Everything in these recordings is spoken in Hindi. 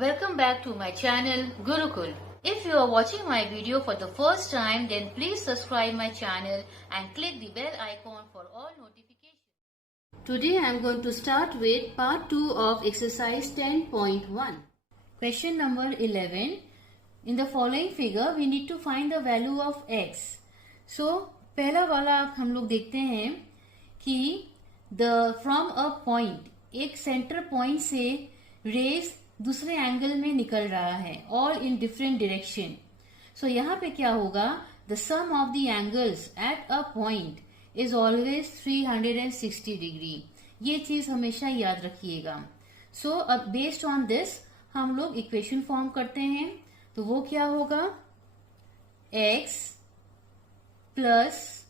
Welcome back to my channel Gurukul. If you are watching my video for the first time, then please subscribe my channel and click the bell icon for all notifications. Today I am going to start with part 2 of exercise 10.1. Question number 11. In the following figure, we need to find the value of x. So, पहला वाला हम लोग देखते हैं कि from a point, एक सेंटर पॉइंट से रेज दूसरे एंगल में निकल रहा है all in different direction. So यहाँ पे क्या होगा, the sum of the angles at a point is always 360 degree. ये चीज हमेशा याद रखिएगा. सो अब बेस्ड ऑन दिस हम लोग इक्वेशन फॉर्म करते हैं. तो वो क्या होगा, x plus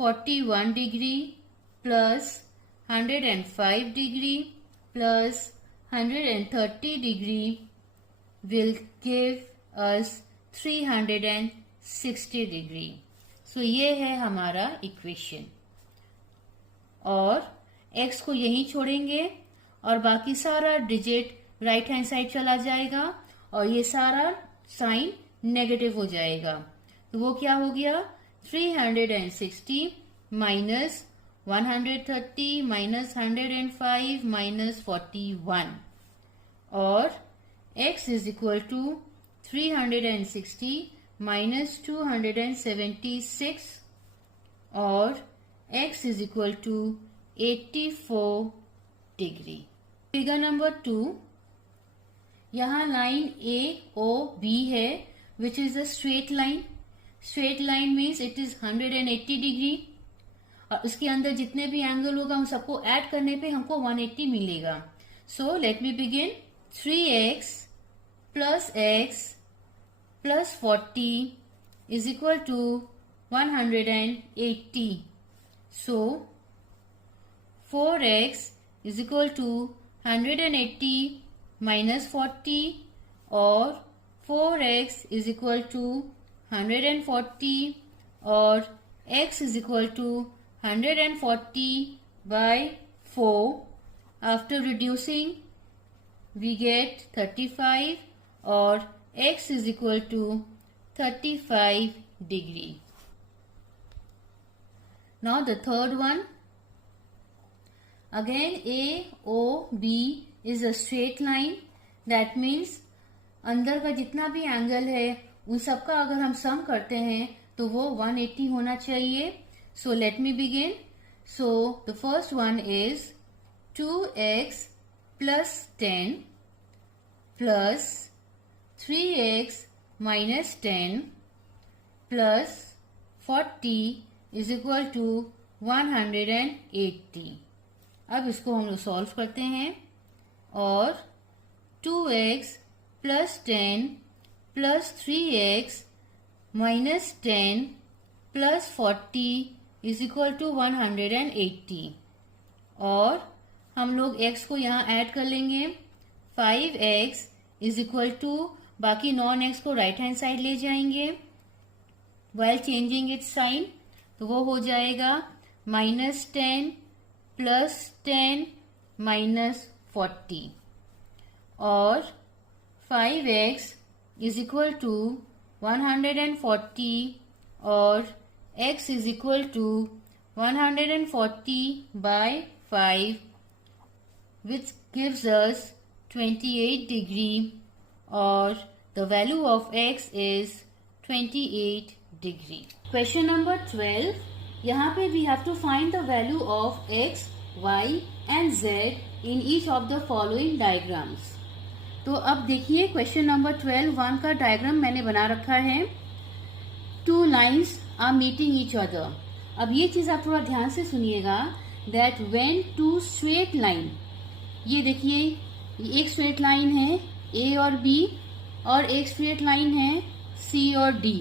41 degree plus 105 degree plus 130 degree will give us 360 degree. So ये है हमारा इक्वेशन. और x को यहीं छोड़ेंगे और बाकी सारा डिजिट राइट हैंड साइड चला जाएगा और ये सारा साइन नेगेटिव हो जाएगा. तो वो क्या हो गया, 360 माइनस 130 माइनस 105 माइनस 41 और x is equal to 360 minus 276 और x is equal to 84 degree. Figure number 2, यहाँ लाइन AOB है which is a straight line. Straight line means it is 180 degree और उसके अंदर जितने भी एंगल होगा उन सबको ऐड करने पे हमको 180 मिलेगा. So let me begin. 3x plus x plus 40 is equal to 180. So 4x is equal to 180 minus 40 और 4x इज इक्वल टू 140 और x is equal to 140 by 4. After reducing, we get 35 or x is equal to 35 degree. Now the third one. Again AOB is a straight line. That means अंदर का जितना भी एंगल है उन सबका अगर हम सम करते हैं तो वो 180 होना चाहिए. So let me begin. So the first one is 2x plus 10 plus 3x minus 10 plus 40 is equal to 180. अब इसको हम लोग सॉल्व करते हैं और 2x plus 10 plus 3x minus 10 plus 40 is equal to 180. और हम लोग x को यहाँ ऐड कर लेंगे. 5x is equal to, बाकी नॉन x को राइट हैंड साइड ले जाएंगे while changing its sign. तो वो हो जाएगा माइनस 10 प्लस 10 माइनस 40 और 5x is equal to 140 और x is equal to 140 by 5 which gives us 28 degree or the value of x is 28 degree. Question number 12. यहाँ पे we have to find the value of x, y and z in each of the following diagrams. तो अब देखिए क्वेश्चन नंबर 12 का डायग्राम मैंने बना रखा है. 2 lines are meeting each other. अब ये चीज आप थोड़ा ध्यान से सुनिएगा that when 2 straight line, ये देखिए एक स्ट्रेट लाइन है A और B और एक स्ट्रेट लाइन है C और D.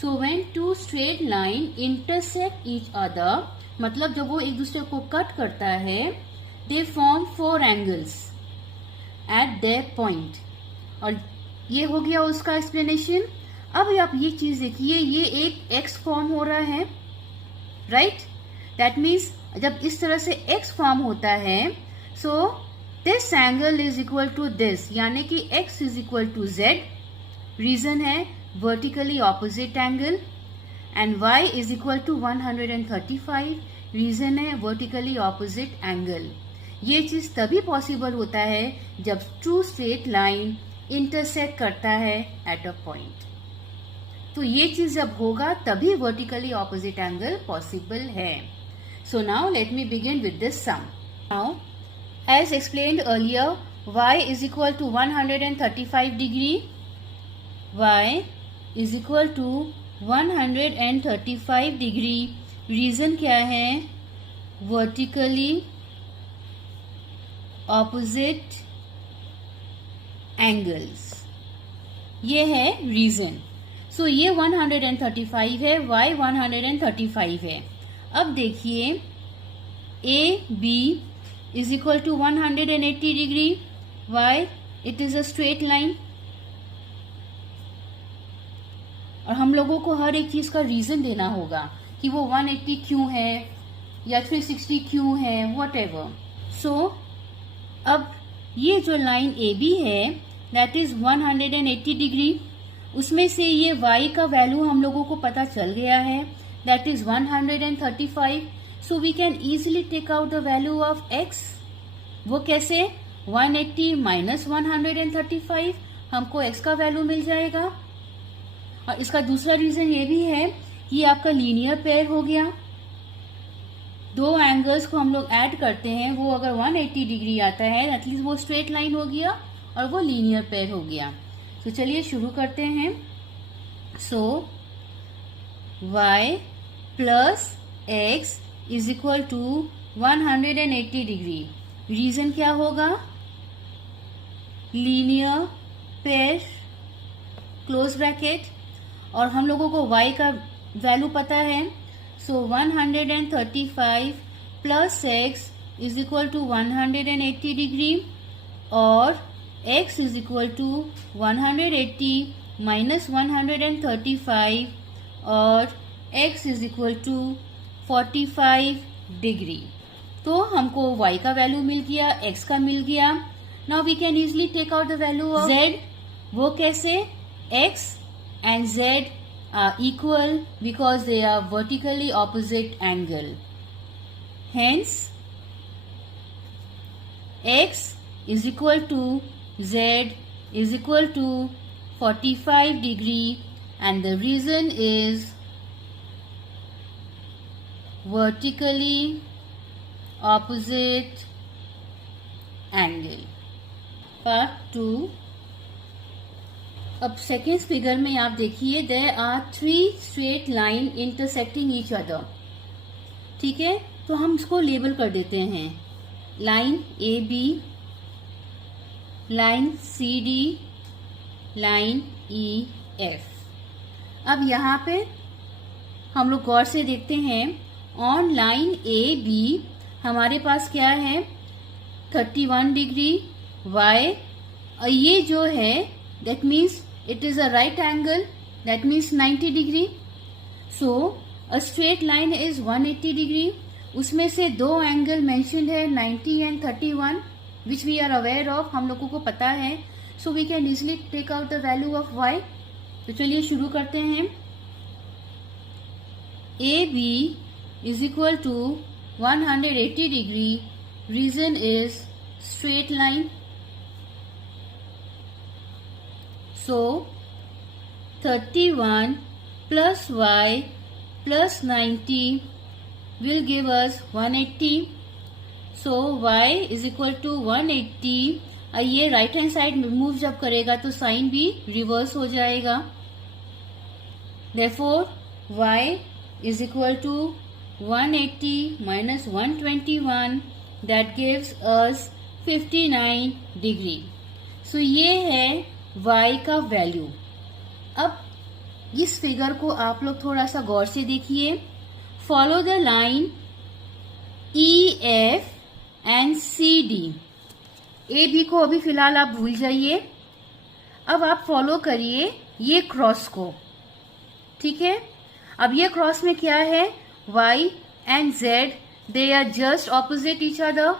So when 2 straight line intersect each other, मतलब जब वो एक दूसरे को कट करता है, they form 4 angles at their point. और ये हो गया उसका एक्सप्लेनेशन. अब आप ये चीज देखिए, ये एक एक्स फॉर्म हो रहा है, राइट. दैट मीन्स जब इस तरह से एक्स फॉर्म होता है, so this angle is equal to this, यानी कि x is equal to z, reason है vertically opposite angle, and y is equal to 135, रीजन है वर्टिकली ऑपोजिट एंगल। ये चीज तभी पॉसिबल होता है जब ट्रू स्ट्रेट लाइन इंटरसेक्ट करता है एट अ पॉइंट। तो ये चीज जब होगा तभी वर्टिकली ऑपोजिट एंगल पॉसिबल है। So now let me begin with this sum. Now as explained earlier, y is equal to 135 degree, y is equal to 135 degree, reason क्या है, वर्टिकली ऑपोजिट एंगल्स, ये है रीजन। सो ये 135 है, y 135 है। अब देखिए A B is equal to 180 degree, y it is a straight line, और हम लोगों को हर एक चीज का रीजन देना होगा कि वो 180 क्यों है या 360 क्यों है, वट एवर। सो अब ये जो लाइन ए बी है दैट इज 180 डिग्री, उसमें से ये y का वैल्यू हम लोगों को पता चल गया है, that is 135। So we can easily take out the value of x। वो कैसे, 180 माइनस 135, हमको x का वैल्यू मिल जाएगा। और इसका दूसरा रीजन ये भी है कि आपका लीनियर पेयर हो गया, दो एंगल्स को हम लोग ऐड करते हैं, वो अगर 180 डिग्री आता है एटलीस्ट वो स्ट्रेट लाइन हो गया और वो लीनियर पेयर हो गया। तो चलिए शुरू करते हैं। So y plus x is equal to 180 degree, reason क्या होगा, लीनियर पेयर, क्लोज ब्रैकेट, और हम लोगों को y का वैल्यू पता है। So 135 plus x is equal to 180 degree, और x is equal to 180 minus 135, और x is equal to 45 degree. तो हमको y का वैल्यू मिल गया, x का मिल गया। Now we can easily take out the value of z। वो कैसे, x and z are equal because they are vertically opposite angle. Hence, x is equal to z is equal to 45 degree, and the reason is vertically opposite angle. Part 2. अब सेकेंड फिगर में आप देखिए, there are 3 straight line intersecting each other. ठीक है, तो हम इसको लेबल कर देते हैं, line A B, line C D, line E F. अब यहाँ पे हम लोग गौर से देखते हैं, ऑन लाइन ए बी हमारे पास क्या है, 31 डिग्री y, और ये जो है that means it is a right angle, that means 90 degree. So a straight line is 180 degree. उसमें से दो एंगल मेंशन्ड है 90 and 31, which we are aware of, हम लोगों को पता है। So we can easily take out the value of y. तो चलिए शुरू करते हैं। AB is equal to 180 degree. Reason is straight line. So 31 plus y plus 90 will give us 180. So y is equal to 180. ये राइट हैंड साइड मूव जब करेगा तो साइन भी रिवर्स हो जाएगा। Therefore y is equal to 180 minus 121, that gives us 59 degree. So ये है y का वैल्यू। अब इस फिगर को आप लोग थोड़ा सा गौर से देखिए। Follow the line E F and C D. A B को अभी फिलहाल आप भूल जाइए, अब आप फॉलो करिए ये क्रॉस को। ठीक है, अब ये क्रॉस में क्या है, y and z, they are just opposite each other.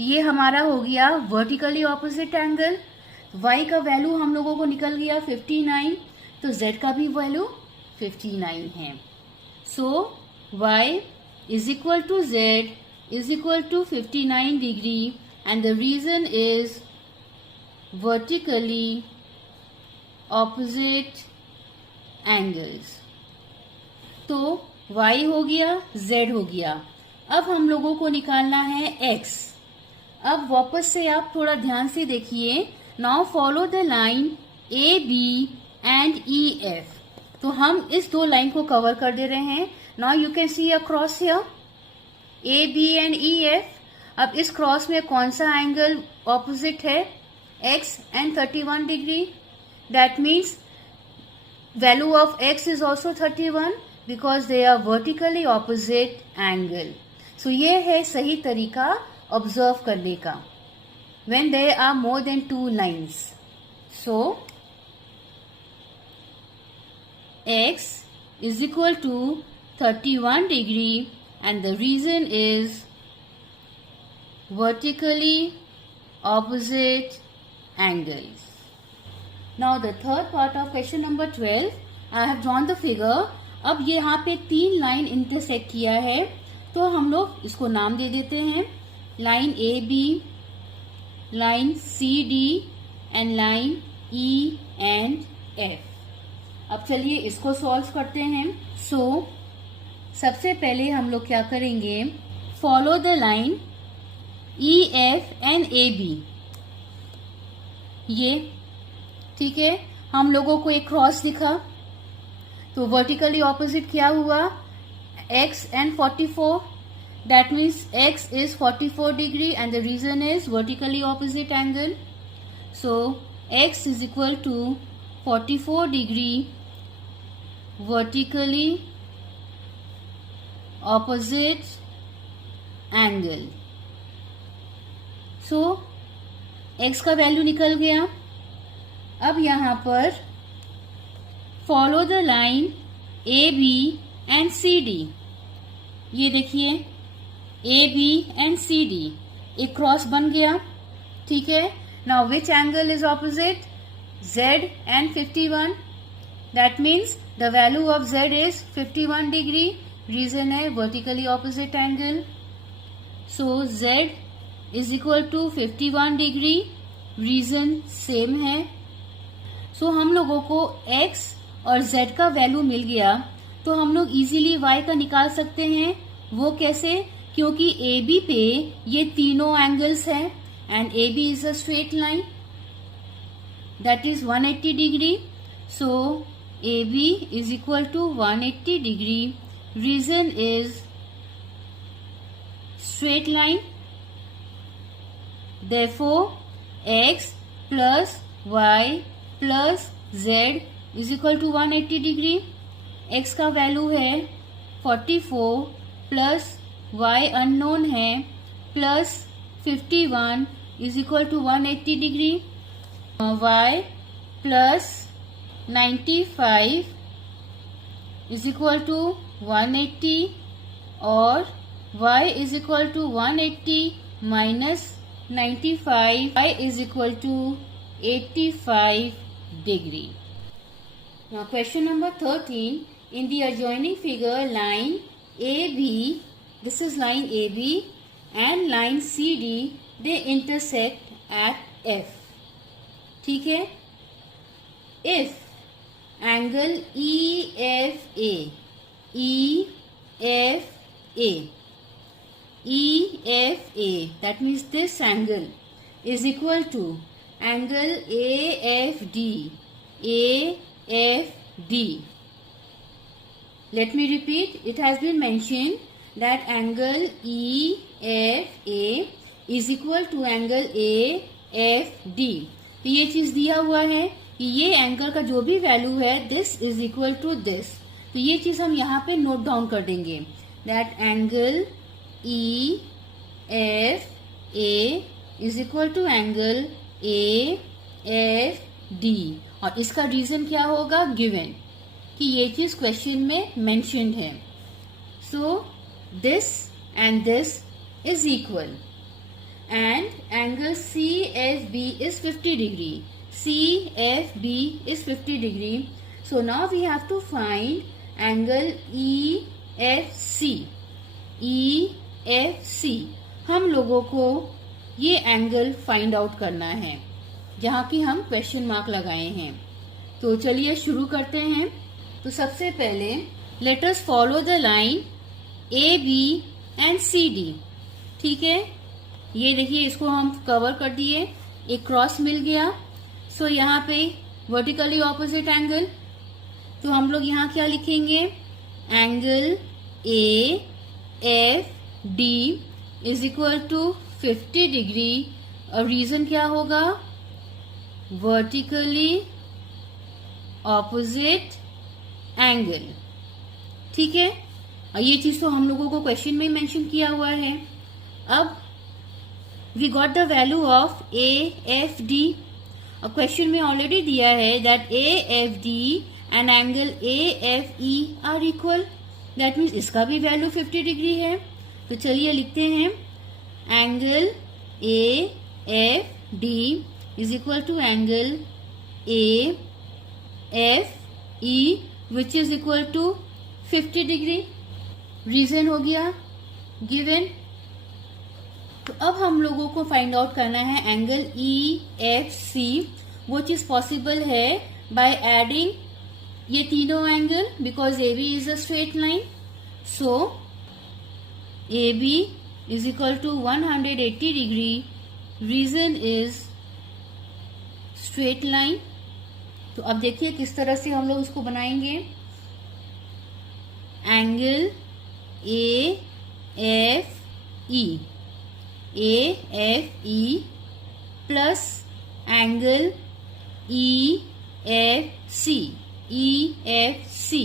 ये हमारा हो गया वर्टिकली ऑपोजिट एंगल। y का वैल्यू हम लोगों को निकल गया 59, तो z का भी वैल्यू 59 है। सो y is equal to z is equal to 59 degree and the reason is vertically opposite angles। तो y हो गया, z हो गया। अब हम लोगों को निकालना है x। अब वापस से आप थोड़ा ध्यान से देखिए। Now follow the line A B and E F. तो हम इस दो लाइन को कवर कर दे रहे हैं। Now you can see a cross here, A B and E F. अब इस क्रॉस में कौन सा एंगल ऑपोजिट है? x and 31 degree. That means value of x is also 31 because they are vertically opposite angle. So ये है सही तरीका ऑब्जर्व करने का when there are more than two lines. So x is equal to 31 degree and the reason is vertically opposite angles. Now the third part of question number 12, I have drawn the figure. अब यहाँ पे 3 लाइन इंटरसेक्ट किया है, तो हम लोग इसको नाम दे देते हैं। Line A B, line C D and line E and F. अब चलिए इसको सॉल्व करते हैं। सो सबसे पहले हम लोग क्या करेंगे, follow the line E F and A B. ये ठीक है, हम लोगों को एक क्रॉस दिखा, तो वर्टिकली ऑपोजिट क्या हुआ? x and 44. That means x is 44 degree and the reason is vertically opposite angle. So x is equal to 44 degree vertically opposite angle. So x का वैल्यू निकल गया। अब यहाँ पर follow the line A B and C D. ये देखिए A B and C D, एक क्रॉस बन गया, ठीक है। Now which angle is opposite? z and 51। That means the value of z is 51 degree. Reason है vertically opposite angle. So z is equal to 51 degree, reason same है। सो हम लोगों को x और z का वैल्यू मिल गया, तो हम लोग इजीली y का निकाल सकते हैं। वो कैसे? क्योंकि ए बी पे ये तीनों एंगल्स हैं and A B is a straight line that is 180 degree. So A B is equal to 180 degree. Reason is straight line. Therefore x plus y plus z is equal to 180 degree. x का वैल्यू है 44 प्लस y अननोन है plus 51 is equal to 180 degree. y plus 95 is equal to 180 और y is equal to 180 minus 95, y is equal to 85 degree. Now question number 13, in the adjoining figure line AB, this is line AB and line CD, they intersect at F. ठीक है? If angle EFA, that means this angle is equal to angle AFD, Let me repeat, it has been mentioned that angle EFA is equal to angle AFD. तो ये चीज दिया हुआ है कि ये एंगल का जो भी वैल्यू है this is equal to this. तो ये चीज हम यहाँ पे नोट डाउन कर देंगे that angle EFA is equal to angle AFD। और इसका रीजन क्या होगा? गिवन कि ये चीज क्वेश्चन में मेंशन्ड है। So this and this is equal and angle CFB is 50 degree. CFB is 50 degree. So now we have to find angle EFC. EFC हम लोगों को ये एंगल फाइंड आउट करना है जहाँ की हम क्वेश्चन मार्क लगाए हैं. तो चलिए शुरू करते हैं. तो सबसे पहले let us follow the line AB and CD. ठीक है, ये देखिए इसको हम कवर कर दिए, एक क्रॉस मिल गया. सो यहाँ पे वर्टिकली ऑपोजिट एंगल. तो हम लोग यहाँ क्या लिखेंगे? Angle AFD is equal to 50 degree. और रीजन क्या होगा? Vertically opposite angle. ठीक है, और ये चीज तो हम लोगों को क्वेश्चन में मेंशन किया हुआ है. अब we got the value of AFD. और क्वेश्चन में ऑलरेडी दिया है that AFD and angle AFE are equal. That means इसका भी वैल्यू 50 डिग्री है. तो चलिए लिखते हैं angle AFD is equal to angle AFE which is equal to 50 degree. Reason हो गया गिवन. तो अब हम लोगों को फाइंड आउट करना है एंगल EFC. वो चीज पॉसिबल है बाय एडिंग ये तीनों angle because AB is a straight line. So AB is equal to 180 degree. Reason is straight line. तो अब देखिए किस तरह से हम लोग उसको बनाएंगे. Angle AFE plus angle EFC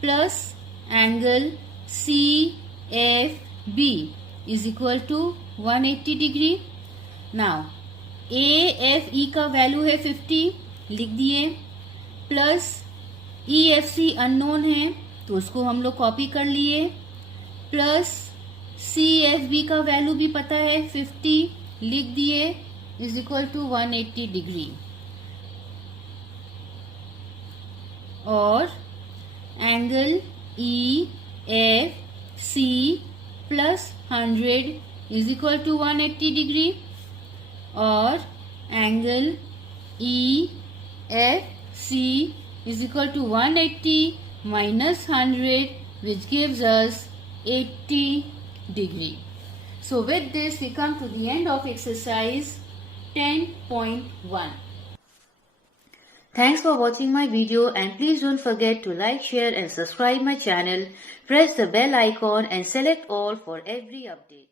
plus angle CFB is equal to 180 degree. Now AFE का वैल्यू है 50, लिख दिए. प्लस EFC अननोन है तो उसको हम लोग कॉपी कर लिए. प्लस CFB का वैल्यू भी पता है 50, लिख दिए. Is equal to 180 degree. और angle EFC plus 100 is equal to 180 degree. और angle EFC is equal to 180 minus 100 which gives us 80 degree. So with this we come to the end of exercise 10.1. Thanks for watching my video and please don't forget to like, share and subscribe my channel. Press the bell icon and select all for every update.